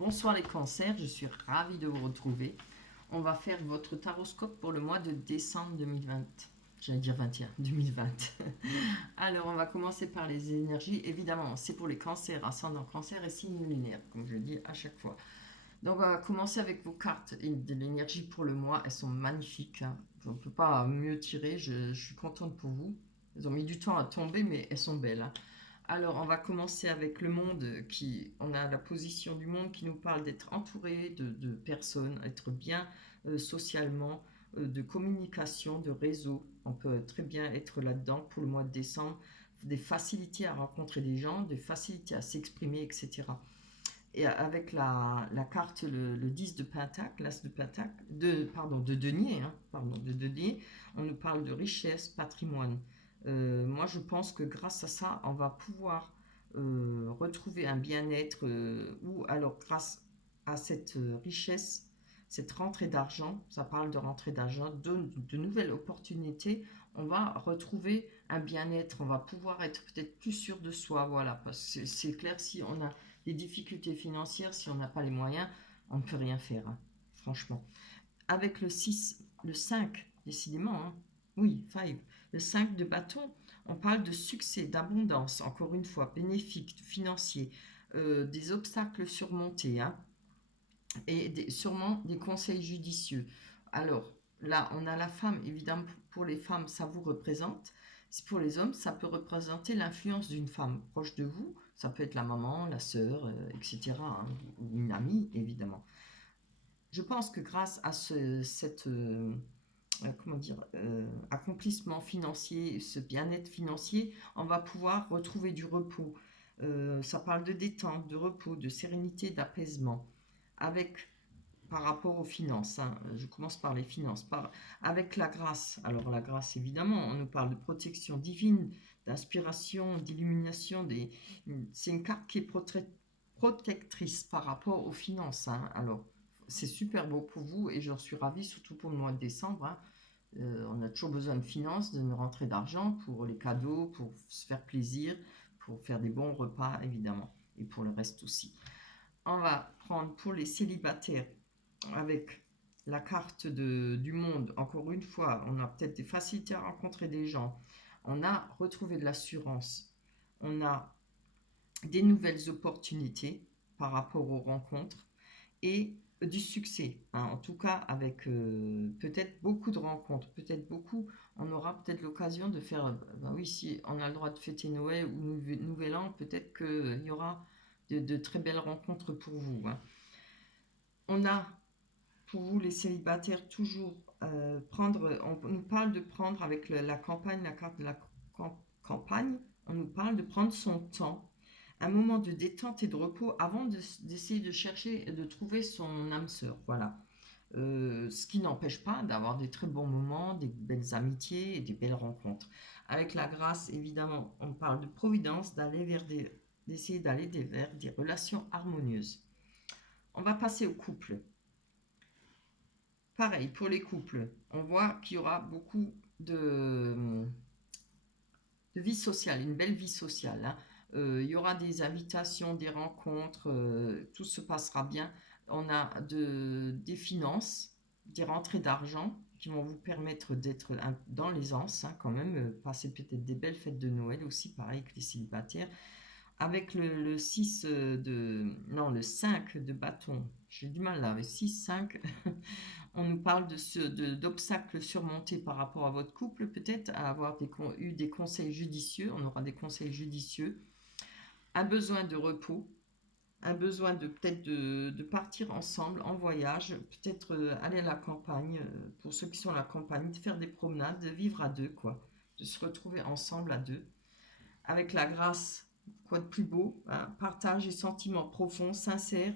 Bonsoir les cancers, je suis ravie de vous retrouver. On va faire votre taroscope pour le mois de décembre 2020. J'allais dire 21, 2020. Alors, on va commencer par les énergies. Évidemment, c'est pour les cancers, ascendant cancer et signe lunaire, comme je le dis à chaque fois. Donc, on va commencer avec vos cartes de l'énergie pour le mois. Elles sont magnifiques, hein. On ne peut pas mieux tirer. Je suis contente pour vous. Elles ont mis du temps à tomber, mais elles sont belles, hein. Alors, on va commencer avec le monde on a la position du monde qui nous parle d'être entouré de personnes, être bien socialement, de communication, de réseau. On peut très bien être là-dedans pour le mois de décembre, des facilités à rencontrer des gens, des facilités à s'exprimer, etc. Et avec la carte, le 10 de Pentacle, l'As de Pentacle, de denier, hein, de denier, on nous parle de richesse, patrimoine. Moi, je pense que grâce à ça, on va pouvoir retrouver un bien-être ou alors grâce à cette richesse, cette rentrée d'argent, ça parle de rentrée d'argent, de nouvelles opportunités, on va retrouver un bien-être, on va pouvoir être peut-être plus sûr de soi, voilà, parce que c'est clair, si on a des difficultés financières, si on n'a pas les moyens, on ne peut rien faire, hein, franchement. Avec le 6, le 5, décidément, hein, oui, 5, le 5 de bâton, on parle de succès, d'abondance, encore une fois, bénéfique, financier, des obstacles surmontés, hein, et sûrement des conseils judicieux. Alors, là, on a la femme, évidemment, pour les femmes, ça vous représente. Pour les hommes, ça peut représenter l'influence d'une femme proche de vous. Ça peut être la maman, la sœur, etc., hein, ou une amie, évidemment. Je pense que grâce à cette comment dire, accomplissement financier, ce bien-être financier, on va pouvoir retrouver du repos. Ça parle de détente, de repos, de sérénité, d'apaisement. Avec par rapport aux finances, hein. Je commence par les finances, avec la grâce. Alors la grâce, évidemment, on nous parle de protection divine, d'inspiration, d'illumination. C'est une carte qui est protectrice par rapport aux finances, hein. Alors c'est super beau pour vous et j'en suis ravie, surtout pour le mois de décembre, hein. On a toujours besoin de finances, d'une rentrée d'argent pour les cadeaux, pour se faire plaisir, pour faire des bons repas, évidemment, et pour le reste aussi. On va prendre pour les célibataires avec la carte du monde. Encore une fois, on a peut-être des facilités à rencontrer des gens. On a retrouvé de l'assurance. On a des nouvelles opportunités par rapport aux rencontres et du succès, hein, en tout cas avec peut-être beaucoup de rencontres, peut-être beaucoup, on aura peut-être l'occasion de faire, ben oui, si on a le droit de fêter Noël ou Nouvel An, peut-être qu'il y aura de très belles rencontres pour vous, hein. On a pour vous les célibataires toujours on nous parle de prendre avec la campagne, la carte de la campagne, on nous parle de prendre son temps, un moment de détente et de repos avant d'essayer de chercher et de trouver son âme sœur. Voilà. Ce qui n'empêche pas d'avoir des très bons moments, des belles amitiés et des belles rencontres. Avec la grâce, évidemment, on parle de providence, d'essayer d'aller vers des relations harmonieuses. On va passer au couple. Pareil, pour les couples, on voit qu'il y aura beaucoup de vie sociale, une belle vie sociale, hein. Il y aura des invitations, des rencontres, tout se passera bien. On a des finances, des rentrées d'argent qui vont vous permettre d'être dans l'aisance, hein, quand même, passer peut-être des belles fêtes de Noël aussi, pareil que les célibataires. Avec le 6 non, le 5 de bâton, j'ai du mal là, avec 6, 5, on nous parle d'obstacles surmontés par rapport à votre couple, peut-être, à avoir eu des conseils judicieux, on aura des conseils judicieux, un besoin de repos, un besoin de peut-être de partir ensemble en voyage, peut-être aller à la campagne, pour ceux qui sont à la campagne, de faire des promenades, de vivre à deux, quoi, de se retrouver ensemble à deux avec la grâce, quoi de plus beau, hein, partage et sentiments profonds, sincères,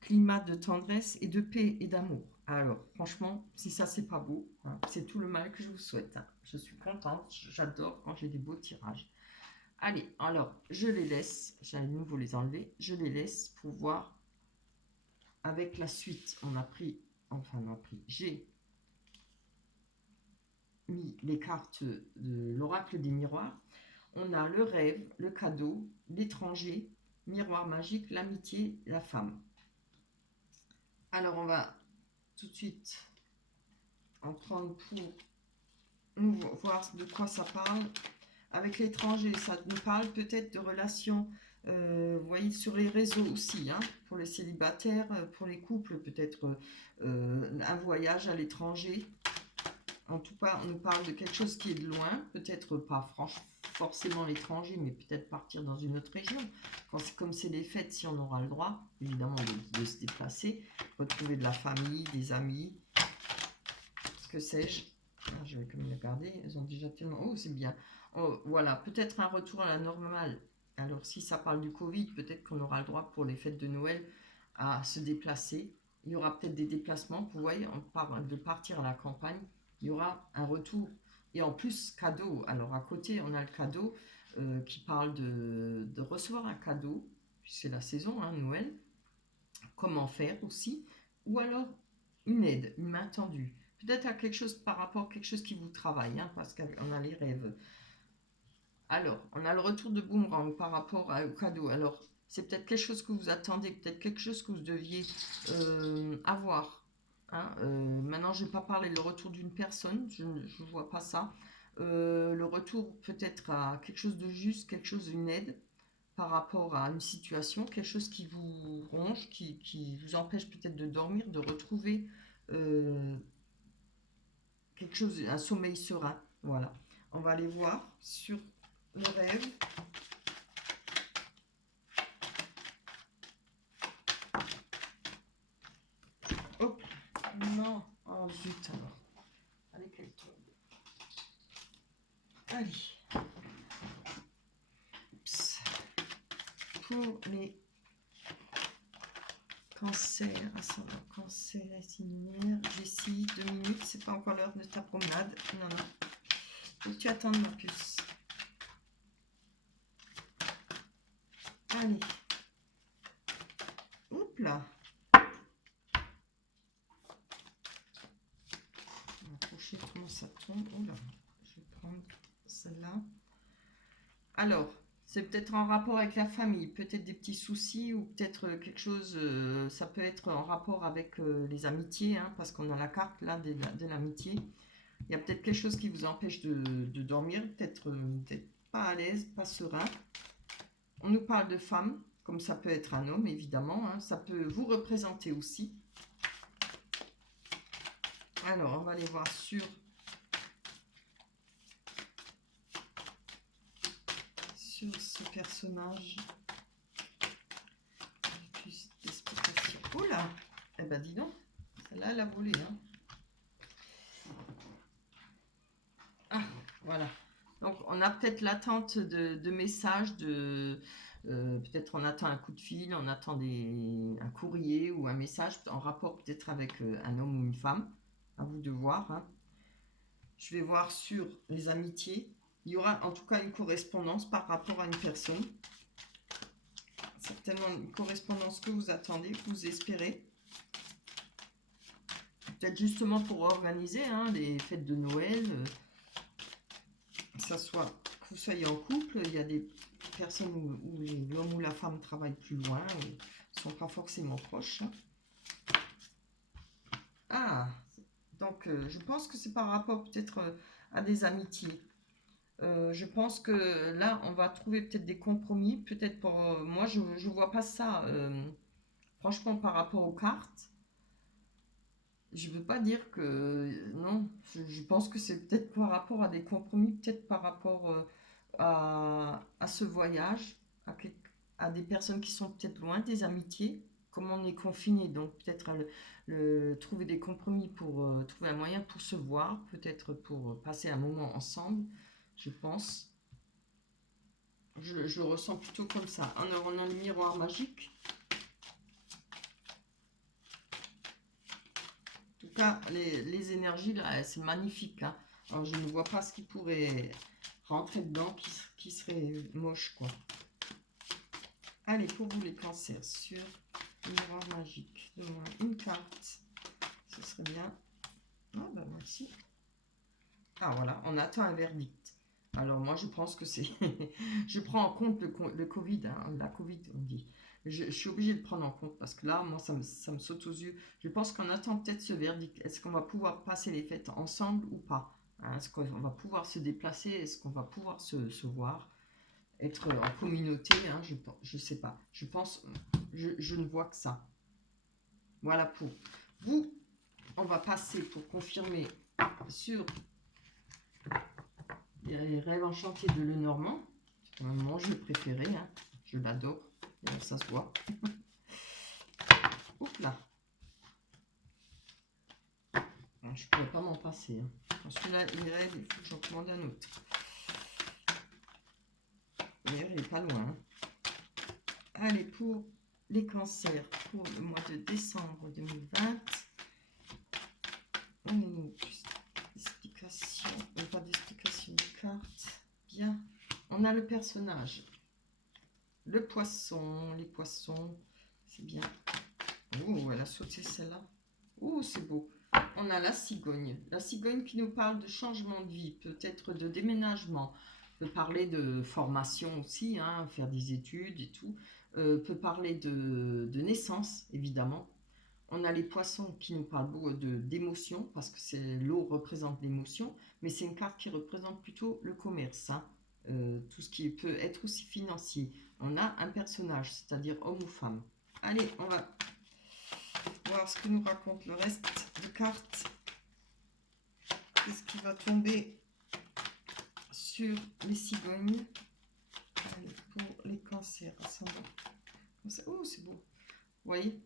climat de tendresse et de paix et d'amour. Alors, franchement, si ça c'est pas beau, hein, c'est tout le mal que je vous souhaite, hein. Je suis contente, j'adore quand j'ai des beaux tirages. Allez, alors, je les laisse, j'ai à nouveau les enlever, je les laisse pour voir avec la suite. J'ai mis les cartes de l'oracle des miroirs. On a le rêve, le cadeau, l'étranger, miroir magique, l'amitié, la femme. Alors, on va tout de suite en prendre pour nous voir de quoi ça parle. Avec l'étranger, ça nous parle peut-être de relations, vous voyez, sur les réseaux aussi, hein, pour les célibataires, pour les couples, peut-être un voyage à l'étranger. En tout cas, on nous parle de quelque chose qui est de loin, peut-être pas forcément l'étranger, mais peut-être partir dans une autre région. Comme c'est les fêtes, si on aura le droit, évidemment, de se déplacer, retrouver de la famille, des amis, ce que sais-je. Ah, je vais quand même regarder, elles ont déjà tellement... Oh, c'est bien. Oh, voilà, peut-être un retour à la normale. Alors, si ça parle du Covid, peut-être qu'on aura le droit pour les fêtes de Noël à se déplacer. Il y aura peut-être des déplacements. Vous voyez, on parle de partir à la campagne. Il y aura un retour. Et en plus, cadeau. Alors, à côté, on a le cadeau qui parle de recevoir un cadeau. C'est la saison, hein, Noël. Comment faire aussi. Ou alors, une aide, une main tendue. Peut-être à quelque chose par rapport à quelque chose qui vous travaille, hein, parce qu'on a les rêves. Alors, on a le retour de boomerang par rapport au cadeau. Alors, c'est peut-être quelque chose que vous attendez, peut-être quelque chose que vous deviez avoir. Hein. Maintenant, je ne vais pas parler de le retour d'une personne, je ne vois pas ça. Le retour peut-être à quelque chose de juste, quelque chose d'une aide par rapport à une situation, quelque chose qui vous ronge, qui vous empêche peut-être de dormir, de retrouver euh, quelque chose, un sommeil serein. Voilà. On va aller voir sur le rêve. Hop, non. Oh zut alors. Allez, qu'elle tombe. Allez. Oups. Pour les cancers, ascendant cancer et similaire. Jessie, 2 minutes, c'est pas encore l'heure de ta promenade. Non, non. Faut que tu attendes ma puce. Allez. Oups là. On va coucher comment ça tombe. Oula. Je vais prendre celle-là. Alors, c'est peut-être en rapport avec la famille, peut-être des petits soucis ou peut-être quelque chose, ça peut être en rapport avec les amitiés, hein, parce qu'on a la carte là de l'amitié. Il y a peut-être quelque chose qui vous empêche de dormir, peut-être pas à l'aise, pas serein. On nous parle de femmes, comme ça peut être un homme évidemment, hein, ça peut vous représenter aussi. Alors, on va aller voir sur ce personnage. Plus d'explications. Oh là! Eh ben dis donc, celle-là elle a volé. Hein. Ah, voilà. Donc on a peut-être l'attente de messages, peut-être on attend un coup de fil, on attend un courrier ou un message en rapport peut-être avec un homme ou une femme. À vous de voir. Hein. Je vais voir sur les amitiés. Il y aura en tout cas une correspondance par rapport à une personne. Certainement une correspondance que vous attendez, que vous espérez. Peut-être justement pour organiser les fêtes de Noël. Que vous soyez en couple, il y a des personnes où l'homme ou la femme travaille plus loin, ne sont pas forcément proches. Ah, donc je pense que c'est par rapport peut-être à des amitiés. Je pense que là, on va trouver peut-être des compromis. Peut-être pour moi, je ne vois pas ça. Franchement, par rapport aux cartes, je ne veux pas dire que non. Je pense que c'est peut-être par rapport à des compromis, peut-être par rapport à ce voyage, à des personnes qui sont peut-être loin, des amitiés. Comme on est confiné, donc peut-être trouver des compromis pour trouver un moyen pour se voir, peut-être pour passer un moment ensemble, je pense. Je le ressens plutôt comme ça. Alors, on a le miroir magique. En tout cas, les énergies, là, c'est magnifique. Hein. Alors, je ne vois pas ce qui pourrait rentrer dedans, qui serait moche, quoi. Allez, pour vous, les cancers, sur le miroir magique. Donne-moi une carte. Ce serait bien. Ah, bah, merci. Ah, voilà, on attend un verdict. Alors moi, je pense que c'est... je prends en compte le Covid, hein, la Covid, on dit. Je suis obligée de prendre en compte parce que là, moi, ça me saute aux yeux. Je pense qu'on attend peut-être ce verdict. Est-ce qu'on va pouvoir passer les fêtes ensemble ou pas? Hein, est-ce qu'on va pouvoir se déplacer? Est-ce qu'on va pouvoir se voir? Être en communauté, hein, je sais pas. Je pense, je ne vois que ça. Voilà pour vous. On va passer pour confirmer sur les rêves enchantés de Lenormand. C'est quand même mon jeu préféré, hein. Je l'adore. Ça se voit. Oups là. Je ne pourrais pas m'en passer. Hein. Parce que là, il rêve, il faut que j'en commande un autre. D'ailleurs, il n'est pas loin. Hein. Allez, pour les cancers, pour le mois de décembre 2020. Explication, pas d'explication de carte. Bien. On a le personnage. Le poisson, les poissons. C'est bien. Oh, elle a sauté celle-là. Oh, c'est beau. On a la cigogne. La cigogne qui nous parle de changement de vie, peut-être de déménagement. Peut parler de formation aussi, hein, faire des études et tout. Peut parler de naissance, évidemment. On a les poissons qui nous parlent beaucoup d'émotion, parce que l'eau représente l'émotion, mais c'est une carte qui représente plutôt le commerce, hein. Tout ce qui peut être aussi financier. On a un personnage, c'est-à-dire homme ou femme. Allez, on va voir ce que nous raconte le reste de cartes. Qu'est-ce qui va tomber sur les cigognes? Allez, pour les cancers. Oh, c'est beau. Vous voyez?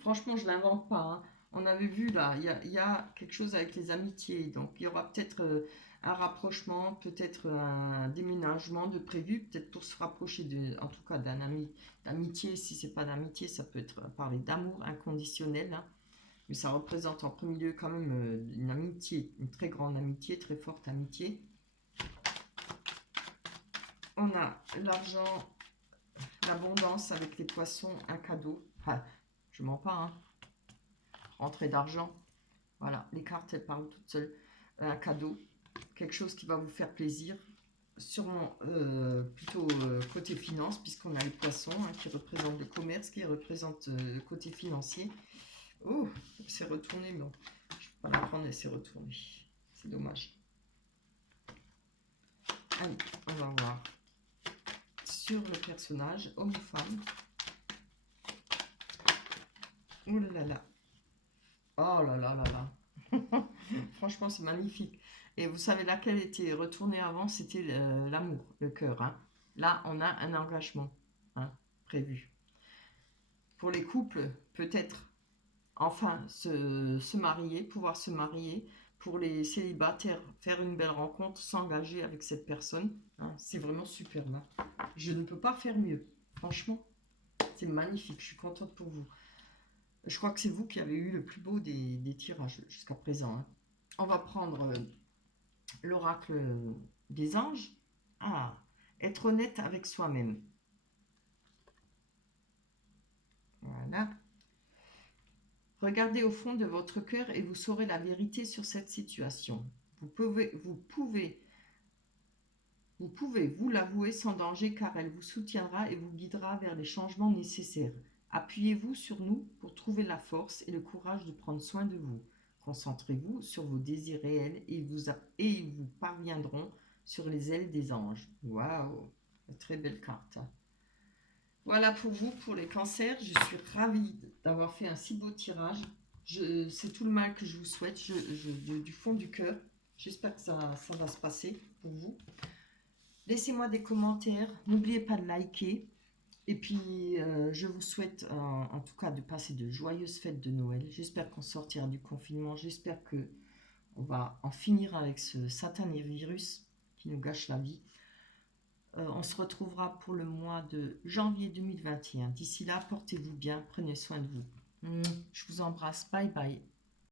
Franchement, je ne l'invente pas. Hein. On avait vu là, il y a quelque chose avec les amitiés. Donc, il y aura peut-être un rapprochement, peut-être un déménagement de prévu, peut-être pour se rapprocher, en tout cas, d'un ami d'amitié. Si c'est pas d'amitié, ça peut être parler d'amour inconditionnel. Hein. Mais ça représente en premier lieu quand même une amitié, une très grande amitié, très forte amitié. On a l'argent, l'abondance avec les poissons, un cadeau. Enfin, je mens pas, hein. Rentrée d'argent. Voilà, les cartes, elles parlent toutes seules. Un cadeau, quelque chose qui va vous faire plaisir. Sûrement plutôt côté finance, puisqu'on a les poissons hein, qui représentent le commerce, qui représentent le côté financier. Oh, c'est retourné, mais bon, je ne peux pas la prendre, elle s'est retournée. C'est dommage. Allez, on va voir sur le personnage, homme ou femme. Oh là là. Oh là là là là. Franchement, c'est magnifique. Et vous savez laquelle était retournée avant, c'était l'amour, le cœur. Hein. Là, on a un engagement hein, prévu. Pour les couples, peut-être enfin se marier, pouvoir se marier. Pour les célibataires, faire une belle rencontre, s'engager avec cette personne. Hein, c'est vraiment superbe. Hein. Je ne peux pas faire mieux. Franchement, c'est magnifique. Je suis contente pour vous. Je crois que c'est vous qui avez eu le plus beau des tirages jusqu'à présent. Hein. On va prendre l'oracle des anges. Ah, être honnête avec soi-même. Voilà. Regardez au fond de votre cœur et vous saurez la vérité sur cette situation. Vous pouvez vous l'avouer sans danger car elle vous soutiendra et vous guidera vers les changements nécessaires. Appuyez-vous sur nous pour trouver la force et le courage de prendre soin de vous. Concentrez-vous sur vos désirs réels et ils vous parviendront sur les ailes des anges. Waouh, très belle carte. Voilà pour vous, pour les cancers. Je suis ravie d'avoir fait un si beau tirage. C'est tout le mal que je vous souhaite du fond du cœur. J'espère que ça va se passer pour vous. Laissez-moi des commentaires. N'oubliez pas de liker. Et puis, je vous souhaite en tout cas de passer de joyeuses fêtes de Noël. J'espère qu'on sortira du confinement. J'espère qu'on va en finir avec ce satané virus qui nous gâche la vie. On se retrouvera pour le mois de janvier 2021. D'ici là, portez-vous bien, prenez soin de vous. Je vous embrasse, bye bye.